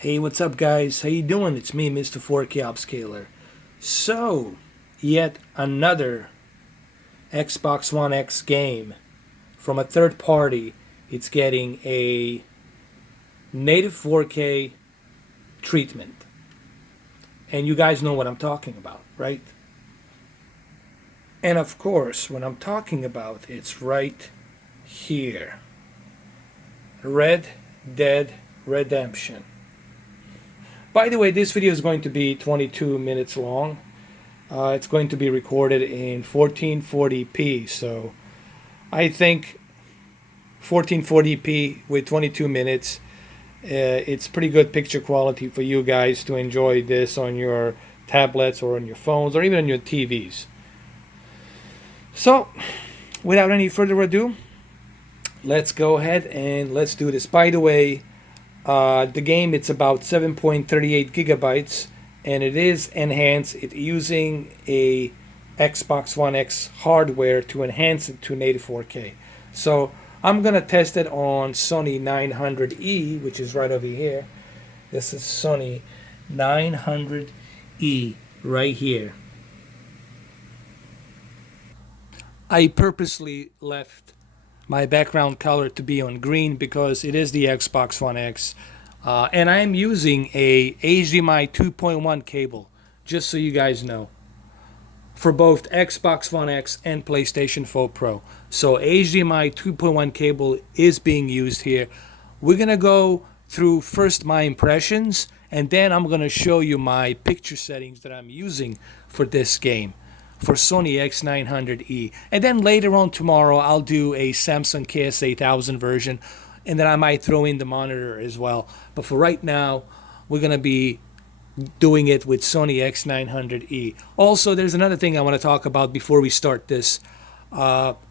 Hey, what's up, guys? How you doing? It's me, Mr. 4K Upscaler. So, yet another Xbox One X game from a third party. It's getting a native 4K treatment. And you guys know what I'm talking about, right? And of course, when I'm talking about, it's right here. Red Dead Redemption. By the way, this video is going to be 22 minutes long. It's going to be recorded in 1440p, so I think 1440p with 22 minutes, it's pretty good picture quality for you guys to enjoy this on your tablets or on your phones or even on your TVs. So, without any further ado, let's go ahead and let's do this. By the way, the game, it's about 7.38 gigabytes, and it is enhanced. It's using a Xbox One X hardware to enhance it to native 4K. So I'm gonna test it on Sony 900E, which is right over here. This is Sony 900E right here. I purposely left my background color to be on green because it is the Xbox One X, and I'm using a HDMI 2.1 cable, just so you guys know, for both Xbox One X and PlayStation 4 Pro. So HDMI 2.1 cable is being used here. We're gonna go through first my impressions, and then I'm gonna show you my picture settings that I'm using for this game, for Sony X900E. And then later on tomorrow, I'll do a Samsung KS8000 version, and then I might throw in the monitor as well. But for right now, we're going to be doing it with Sony X900E. Also, there's another thing I want to talk about before we start this.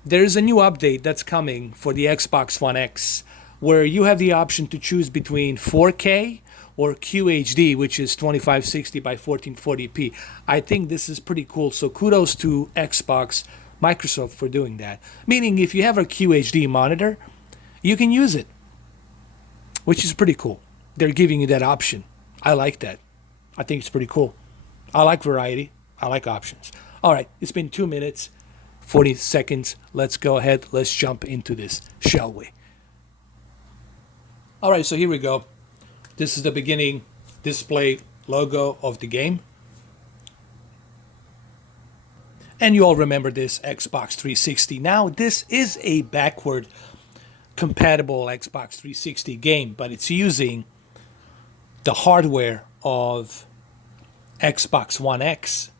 There's a new update that's coming for the Xbox One X, where you have the option to choose between 4K or QHD, which is 2560 by 1440p. I think this is pretty cool. So kudos to Xbox, Microsoft for doing that. Meaning if you have a QHD monitor, you can use it, which is pretty cool. They're giving you that option. I like that. I think it's pretty cool. I like variety. I like options. All right, it's been 2 minutes, 40 seconds. Let's go ahead. Let's jump into this, shall we? All right, so here we go. This is the beginning display logo of the game. And you all remember this Xbox 360. Now, this is a backward compatible Xbox 360 game, but it's using the hardware of Xbox One X,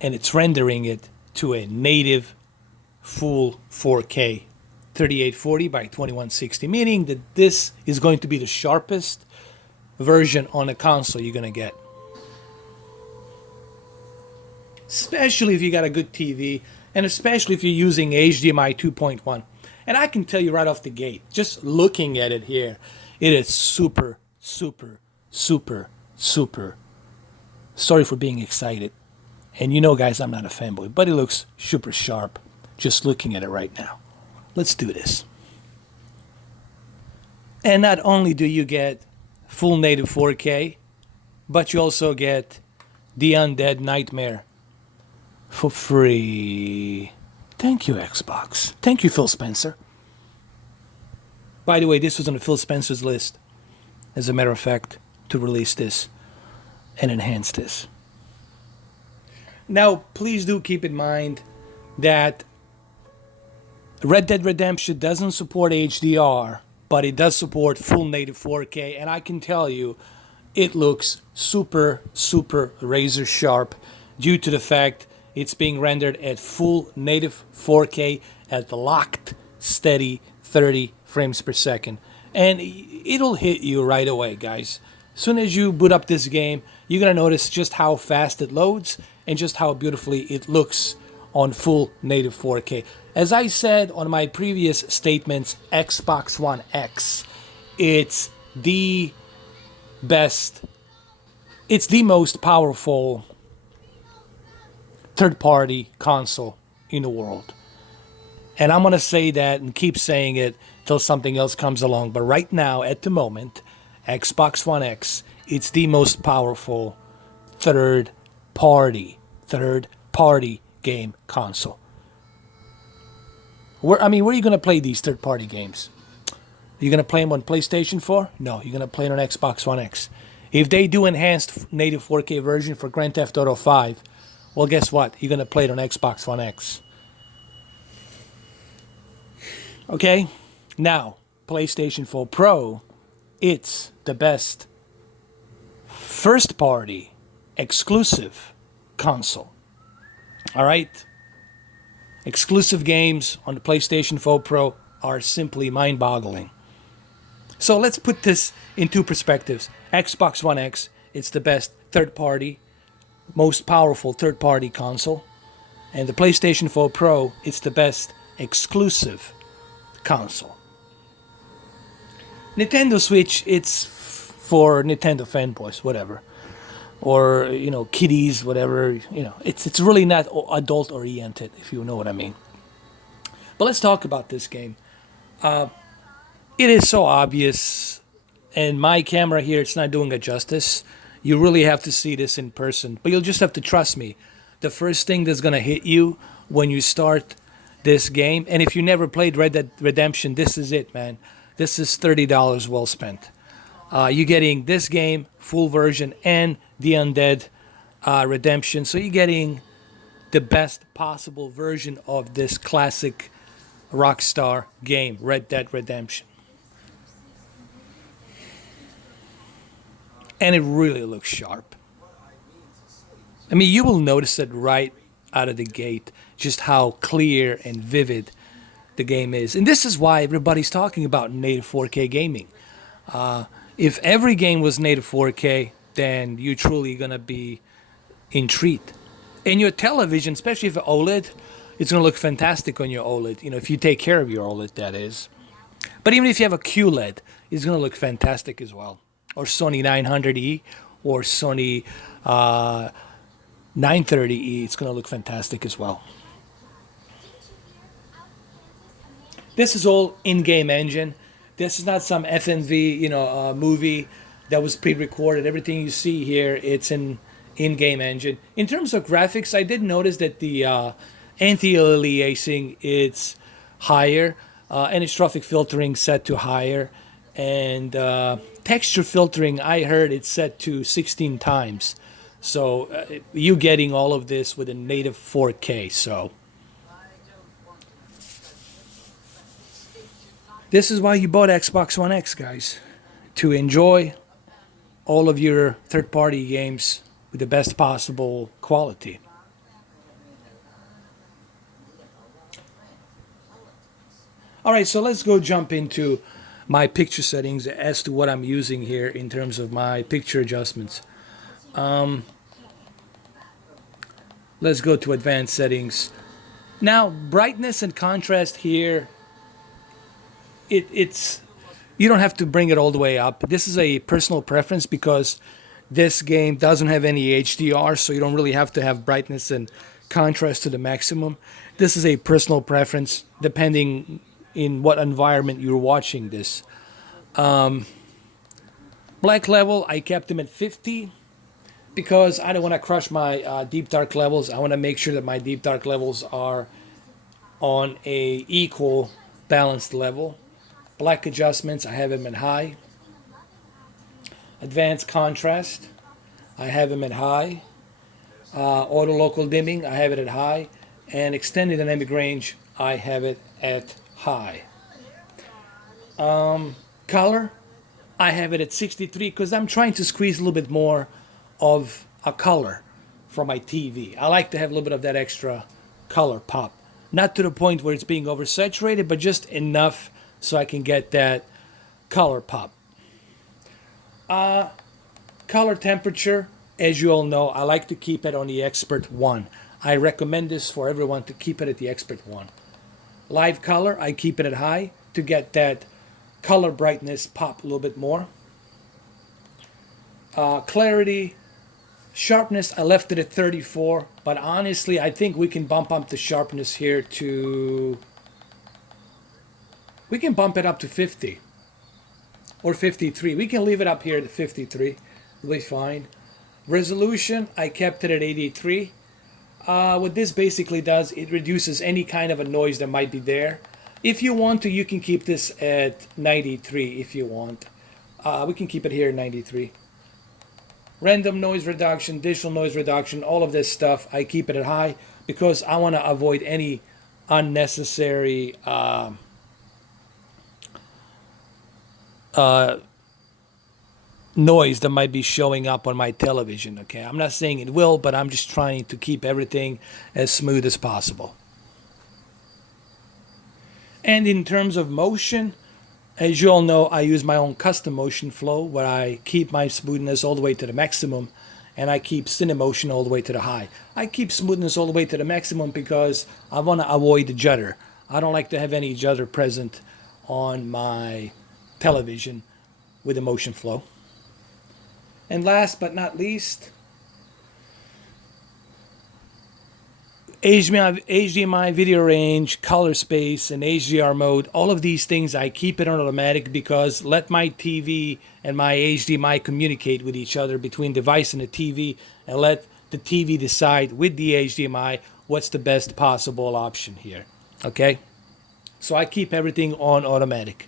and it's rendering it to a native full 4K 3840 by 2160, meaning that this is going to be the sharpest version on a console you're going to get. Especially if you got a good TV, and especially if you're using HDMI 2.1. And I can tell you right off the gate, just looking at it here, it is super, super, super, super. Sorry for being excited. And you know, guys, I'm not a fanboy, but it looks super sharp just looking at it right now. Let's do this. And not only do you get full native 4K, but you also get The Undead Nightmare for free. Thank you, Xbox. Thank you, Phil Spencer. By the way, this was on Phil Spencer's list, as a matter of fact, to release this and enhance this. Now, please do keep in mind that Red Dead Redemption doesn't support HDR, but it does support full native 4K, and I can tell you it looks super, super razor sharp due to the fact it's being rendered at full native 4K at the locked, steady 30 frames per second. And it'll hit you right away, guys. As soon as you boot up this game, you're going to notice just how fast it loads and just how beautifully it looks on full native 4K. As I said on my previous statements, Xbox One X, it's the best, it's the most powerful third-party console in the world. And I'm going to say that and keep saying it till something else comes along. But right now, at the moment, Xbox One X, it's the most powerful third party game console. Where are you going to play these third party games? You're going to play them on PlayStation 4? No, you're going to play it on Xbox One X. If they do enhanced native 4K version for Grand Theft Auto 5, well, guess what? You're going to play it on Xbox One X. Okay? Now, PlayStation 4 Pro, it's the best first party exclusive console. All right? Exclusive games on the PlayStation 4 Pro are simply mind boggling. So let's put this in two perspectives. Xbox One X, it's the best third party, most powerful third party console. And the PlayStation 4 Pro, it's the best exclusive console. Nintendo Switch, it's for Nintendo fanboys, whatever. Or, kiddies, whatever. It's really not adult oriented, if you know what I mean. But let's talk about this game. It is so obvious, and my camera here, it's not doing it justice. You really have to see this in person, but you'll just have to trust me. The first thing that's going to hit you when you start this game, and if you never played Red Dead Redemption, this is it, man. This is $30 well spent. You're getting this game, full version, and the Undead Redemption. So you're getting the best possible version of this classic Rockstar game, Red Dead Redemption. And it really looks sharp. You will notice it right out of the gate, just how clear and vivid the game is. And this is why everybody's talking about native 4K gaming. If every game was native 4K, then you're truly going to be in treat. And your television, especially if it's OLED, it's going to look fantastic on your OLED. If you take care of your OLED, that is. But even if you have a QLED, it's going to look fantastic as well. Or Sony 900E or Sony 930E, it's going to look fantastic as well. This is all in-game engine. This is not some FMV, movie that was pre-recorded. Everything you see here, it's an in-game engine. In terms of graphics, I did notice that the anti-aliasing it's higher, anisotropic filtering set to higher, and texture filtering, I heard it's set to 16 times. So you getting all of this with a native 4K. So this is why you bought Xbox One X, guys, to enjoy all of your third-party games with the best possible quality. All right, so let's go jump into my picture settings as to what I'm using here in terms of my picture adjustments. Let's go to advanced settings. Now, brightness and contrast here, it's you don't have to bring it all the way up. This is a personal preference because this game doesn't have any HDR, so you don't really have to have brightness and contrast to the maximum. This is a personal preference depending in what environment you're watching this. Black level, I kept them at 50 because I don't want to crush my deep dark levels. I want to make sure that my deep dark levels are on a equal balanced level. Black adjustments, I have them at high. Advanced contrast, I have them at high. Auto local dimming, I have it at high. And extended dynamic range, I have it at high. Color, I have it at 63 because I'm trying to squeeze a little bit more of a color from my TV. I like to have a little bit of that extra color pop. Not to the point where it's being oversaturated, but just enough so I can get that color pop. Color temperature, as you all know, I like to keep it on the Expert 1. I recommend this for everyone to keep it at the Expert 1. Live color, I keep it at high to get that color brightness pop a little bit more. Clarity, sharpness, I left it at 34, but honestly, I think we can bump up the sharpness here to... We can bump it up to 50. or 53. We can leave it up here at 53. It'll be fine. Resolution, I kept it at 83. What this basically does, it reduces any kind of a noise that might be there. If you want to, you can keep this at 93 if you want. We can keep it here at 93. Random noise reduction, digital noise reduction, all of this stuff, I keep it at high because I want to avoid any unnecessary noise that might be showing up on my television. Okay, I'm not saying it will, but I'm just trying to keep everything as smooth as possible. And in terms of motion, as you all know, I use my own custom motion flow where I keep my smoothness all the way to the maximum and I keep Cinemotion all the way to the high. I keep smoothness all the way to the maximum because I want to avoid the judder. I don't like to have any judder present on my television with the motion flow. And last but not least, HDMI video range, color space, and HDR mode. All of these things I keep it on automatic because let my TV and my HDMI communicate with each other between device and the TV, and let the TV decide with the HDMI what's the best possible option here. Okay? So I keep everything on automatic.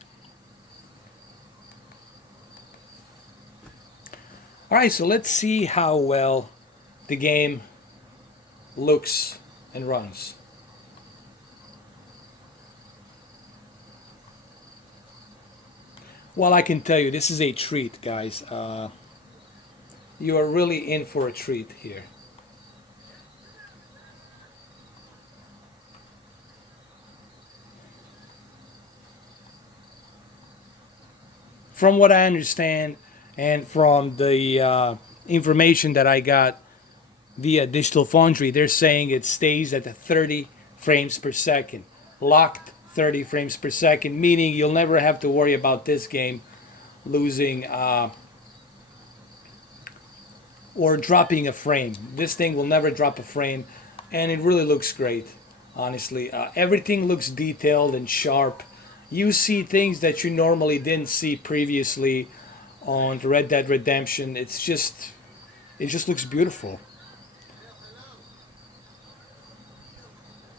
Alright, so let's see how well the game looks and runs. Well, I can tell you, this is a treat, guys. You are really in for a treat here. From what I understand, and from the information that I got via Digital Foundry, they're saying it stays at the 30 frames per second. Locked 30 frames per second, meaning you'll never have to worry about this game losing or dropping a frame. This thing will never drop a frame, and it really looks great, honestly. Everything looks detailed and sharp. You see things that you normally didn't see previously on Red Dead Redemption. It just looks beautiful.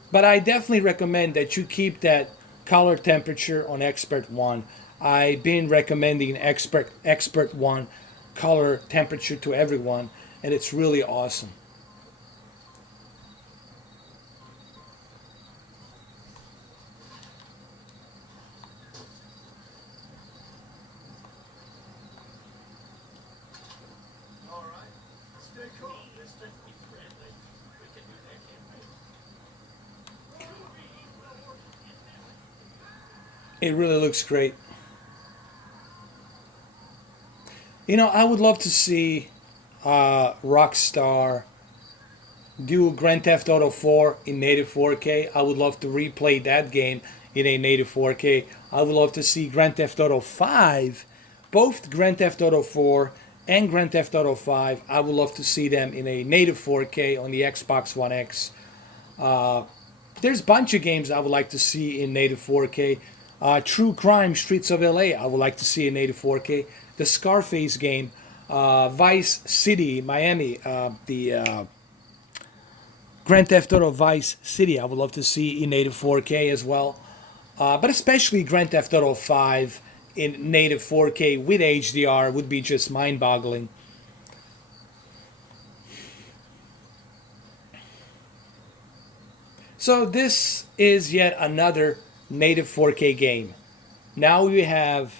But I definitely recommend that you keep that color temperature on Expert 1. I've been recommending Expert 1 color temperature to everyone, and it's really awesome. It really looks great. You know, I would love to see Rockstar do Grand Theft Auto 4 in native 4K. I would love to replay that game in a native 4K. I would love to see Grand Theft Auto 5, both Grand Theft Auto 4 and Grand Theft Auto 5. I would love to see them in a native 4K on the Xbox One X. There's a bunch of games I would like to see in native 4K. True Crime Streets of LA, I would like to see in native 4K. The Scarface game, Vice City, Miami, the Grand Theft Auto Vice City, I would love to see in native 4K as well. But especially Grand Theft Auto 5 in native 4K with HDR would be just mind-boggling. So this is yet another native 4K game. Now we have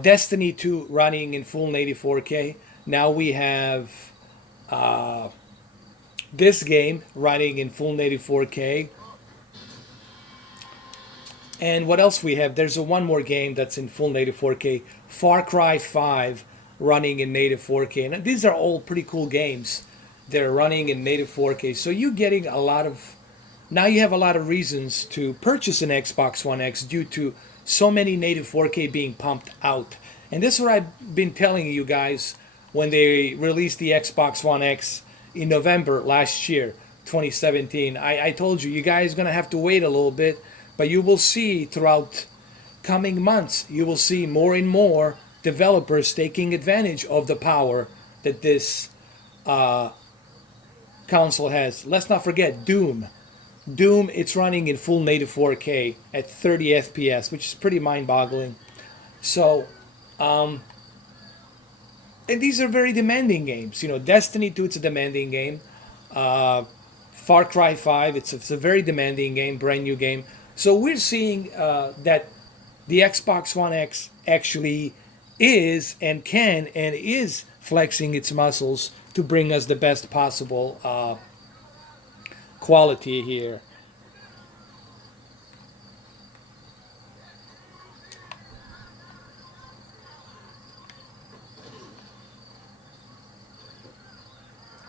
Destiny 2 running in full native 4K. Now we have this game running in full native 4K. And what else we have? There's one more game that's in full native 4K. Far Cry 5 running in native 4K. And these are all pretty cool games. They're running in native 4K. So you're getting a lot of... Now you have a lot of reasons to purchase an Xbox One X due to so many native 4K being pumped out. And this is what I've been telling you guys when they released the Xbox One X in November last year, 2017. I told you, you guys are going to have to wait a little bit, but you will see throughout coming months, you will see more and more developers taking advantage of the power that this console has. Let's not forget Doom. Doom, it's running in full native 4K at 30 FPS, which is pretty mind-boggling. So, and these are very demanding games. You know, Destiny 2, it's a demanding game. Far Cry 5, it's a very demanding game, brand new game. So we're seeing that the Xbox One X actually is and can and is flexing its muscles to bring us the best possible quality here.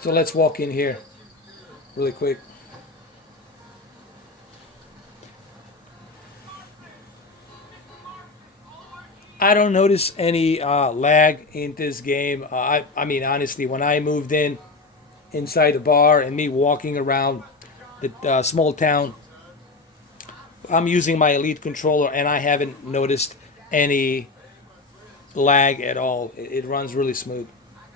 So let's walk in here really quick. I don't notice any lag in this game. I mean, honestly, when I moved in inside the bar and me walking around the small town, I'm using my Elite controller and I haven't noticed any lag at all. It runs really smooth.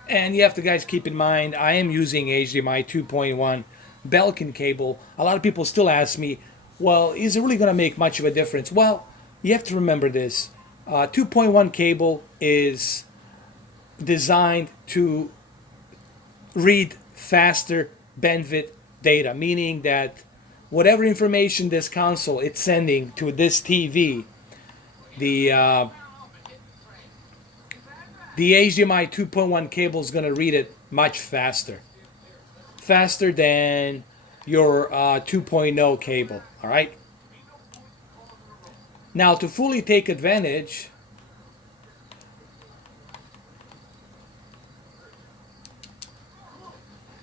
And you have to, guys, keep in mind, I am using HDMI 2.1 Belkin cable. A lot of people still ask me, well, is it really going to make much of a difference? Well, you have to remember this. 2.1 cable is designed to read faster bandwidth data, meaning that whatever information this console it's sending to this TV, the the HDMI 2.1 cable is going to read it much faster than your 2.0 cable. All right. Now, to fully take advantage,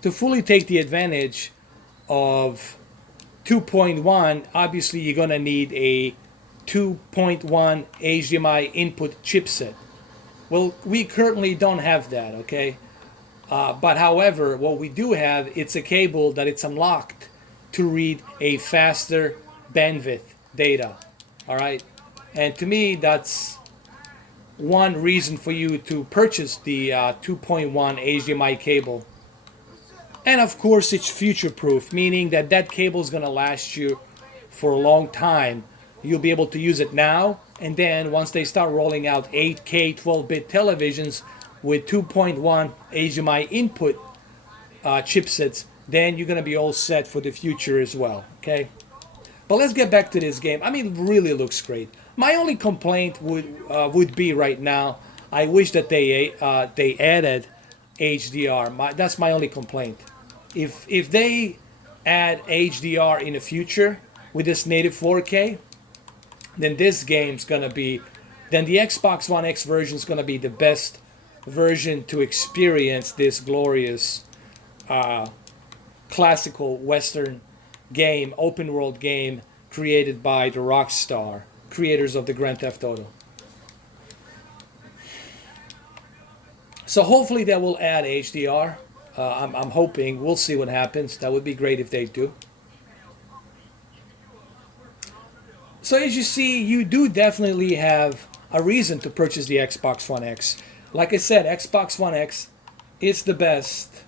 the advantage of 2.1, obviously you're going to need a 2.1 HDMI input chipset. Well, we currently don't have that, okay? But however, what we do have, it's a cable that it's unlocked to read a faster bandwidth data. All right, and to me, that's one reason for you to purchase the 2.1 HDMI cable. And of course, it's future-proof, meaning that that cable is going to last you for a long time. You'll be able to use it now, and then once they start rolling out 8K 12-bit televisions with 2.1 HDMI input chipsets, then you're going to be all set for the future as well, okay? But let's get back to this game. I mean, it really looks great. My only complaint would be right now, I wish that they added HDR. That's my only complaint. If they add HDR in the future with this native 4K, then this game's gonna be, then the Xbox One X version is gonna be the best version to experience this glorious classical Western game, open world game created by the Rockstar, creators of the Grand Theft Auto. So hopefully they will add HDR. I'm hoping. We'll see what happens. That would be great if they do. So as you see, you do definitely have a reason to purchase the Xbox One X. Like I said, Xbox One X is the best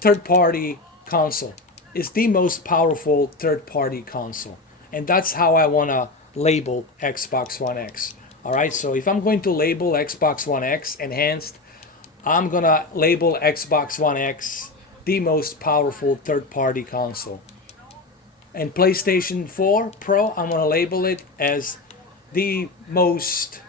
third-party console. It's the most powerful third-party console. And that's how I want to label Xbox One X. All right, so if I'm going to label Xbox One X enhanced, I'm going to label Xbox One X the most powerful third-party console. And PlayStation 4 Pro, I'm going to label it as the most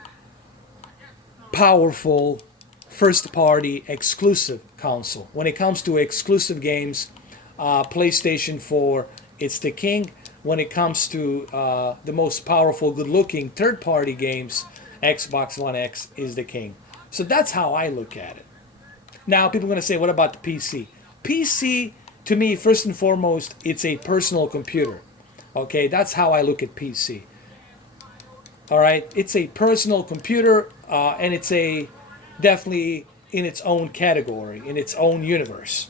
powerful first-party exclusive console. When it comes to exclusive games, PlayStation 4, it's the king. When it comes to the most powerful, good-looking third-party games, Xbox One X is the king. So that's how I look at it. Now, people are going to say, what about the PC? PC, to me, first and foremost, it's a personal computer. Okay, that's how I look at PC. All right, it's a personal computer, and it's definitely in its own category, in its own universe.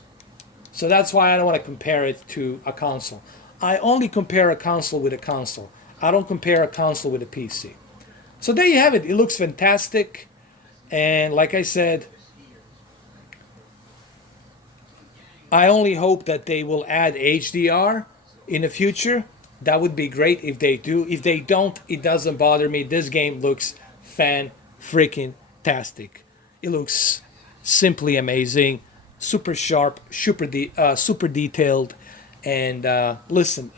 So that's why I don't want to compare it to a console. I only compare a console with a console. I don't compare a console with a PC. So there you have it. It looks fantastic. And like I said, I only hope that they will add HDR in the future. That would be great if they do. If they don't, it doesn't bother me. This game looks fan freaking tastic. It looks simply amazing, super sharp, super detailed. And listen,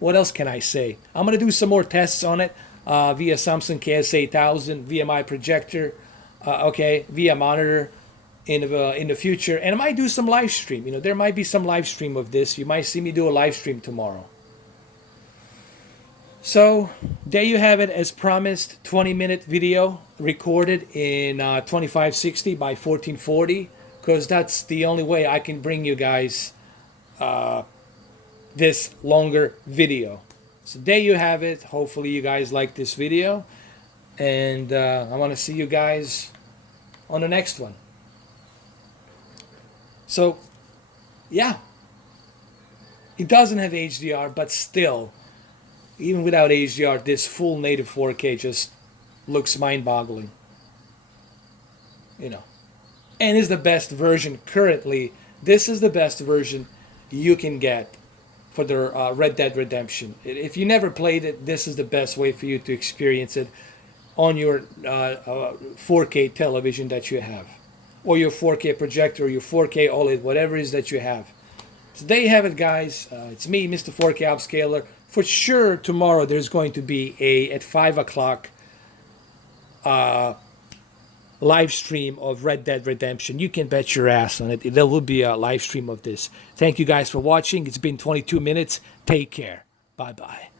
what else can I say? I'm gonna do some more tests on it via Samsung KS8000, via my projector, okay, via monitor in the future, and I might do some live stream. You know, there might be some live stream of this. You might see me do a live stream tomorrow. So there you have it, as promised. 20-minute video recorded in 2560 by 1440, because that's the only way I can bring you guys this longer video. So there you have it. Hopefully you guys like this video, and I want to see you guys on the next one. So yeah, it doesn't have HDR, but still, even without HDR, this full native 4K just looks mind-boggling. You know, and is the best version currently. This is the best version you can get for the Red Dead Redemption. If you never played it, this is the best way for you to experience it on your 4K television that you have, or your 4K projector, or your 4K OLED, whatever it is that you have. So there you have it, guys. It's me, Mr. 4K Upscaler. For sure, tomorrow there's going to be at 5 o'clock live stream of Red Dead Redemption. You can bet your ass on it. There will be a live stream of this. Thank you guys for watching. It's been 22 minutes. Take care. Bye-bye.